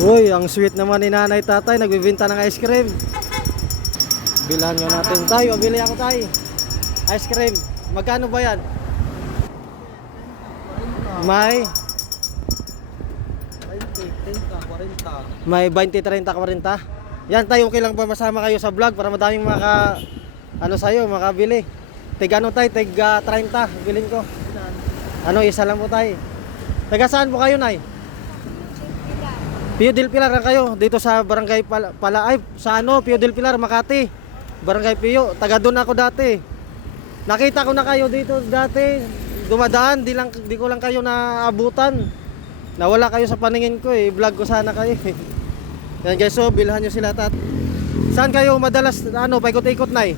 Uy, ang sweet naman ni nanay tatay, nagbibenta ng ice cream. Bilhan nyo natin tayo, bili ako tayo. Ice cream, magkano ba yan? May 20, 30, 40. Yan tayo, okay lang ba masama kayo sa vlog para madaming ano sa'yo, makabili. Tig ano tayo, tig 30, bilhin ko. Ano, isa lang po tayo. Taga saan po kayo, Nay? Pio del Pilar lang kayo, dito sa Barangay sa Pio del Pilar, Makati. Barangay Pio, taga doon ako dati. Nakita ko na kayo dito dati. Dumadaan, di ko lang kayo naabutan. Nawala kayo sa paningin ko eh, vlog ko sana kayo. Yan guys, so bilhan nyo sila Saan kayo madalas paikot-ikot na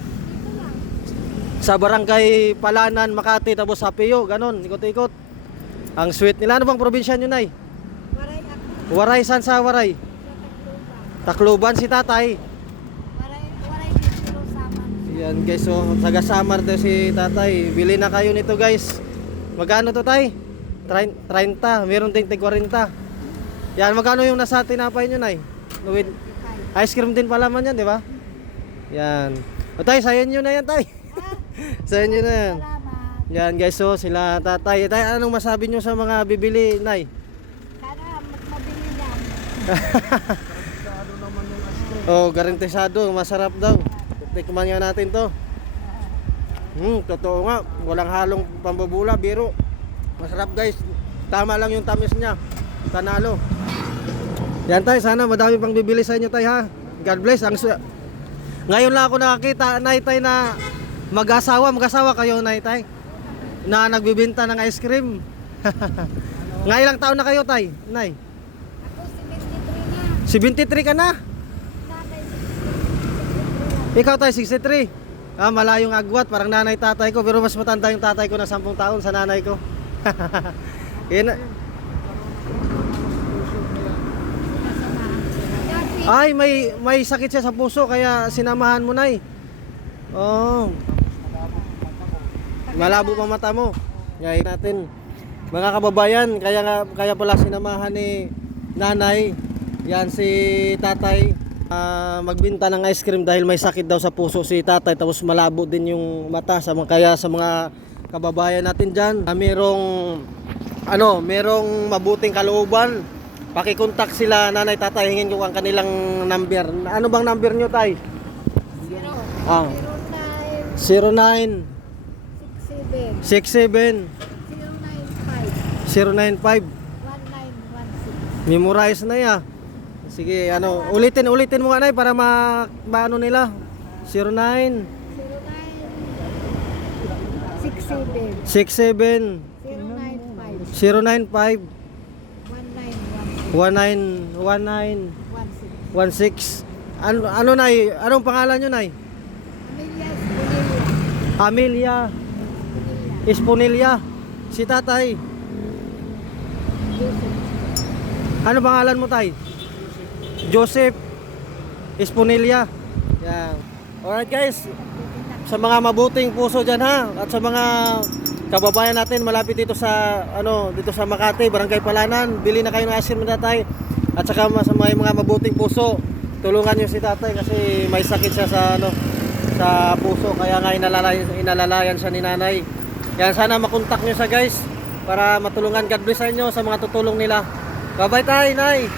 Sa Barangay Palanan, Makati, tapos sa Pio, ganon, ikot-ikot. Ang sweet nila. Ano bang probinsya nyo, Nay? Waray, saan sa Waray? Tacloban si tatay. Waray dito sama. Yan guys, so taga Samar daw si tatay. Bili na kayo nito guys. Magkano to tay? 30, meron ding tig 40. Yan, magkano yung nasa tinapay nyo, Nay? With ice cream din pala man yan, di ba? Yan. O tay, sayan nyo na yan tay. Sayan nyo na yan. Yan guys, so sila tatay. Tay, anong masabi nyo sa mga bibili, Nay? Oh, garantisado, masarap daw. Tikman nga natin to. Totoo nga, walang halong pambubula, biro. Masarap guys. Tama lang yung tamis niya. Panalo. Yan tay, sana madami pang bibili sa inyo tay ha. God bless. Ngayon lang ako nakakita, Nay tay, na mag-asawa kayo, Nay tay, na nagbibenta ng ice cream. Ngayon lang taon na kayo tay, Nay? 73 ka na? Ikaw tayo 63. Malayong agwat, parang nanay tatay ko, pero mas matanda yung tatay ko na 10 taon sa nanay ko. Ay, may sakit siya sa puso kaya sinamahan mo, Nay. Oh. Malabo pa mata mo. Ngayon natin, mga kababayan, kaya pala sinamahan ni nanay. Yan si tatay, magbinta ng ice cream dahil may sakit daw sa puso si tatay, tapos malabo din yung mata. Kaya sa mga kababayan natin dyan na merong mabuting kalooban, pakikontak sila nanay tatay, hingin ko ang kanilang number. Ano bang number nyo tay? 09 67 095 memorize na ya. Sige, ulitin mo nga, Nay, para maano nila. 09 67 095 1916. Ano Nay? Anong pangalan nyo, Nay? Amelia Esponilla. Si tatay? Ano pangalan mo, tay? Joseph Esponilla. Yan. Alright guys, sa mga mabuting puso dyan ha, at sa mga kababayan natin malapit dito sa Makati, Barangay Palanan, bili na kayo ng ice cream na tatay. At saka sa mga mabuting puso, tulungan niyo si tatay kasi may sakit siya sa puso, kaya nga inalalayan siya ni nanay. Yan, sana makontak niyo sa guys para matulungan. God bless sa inyo sa mga tutulong nila. Bye bye tay, Nay.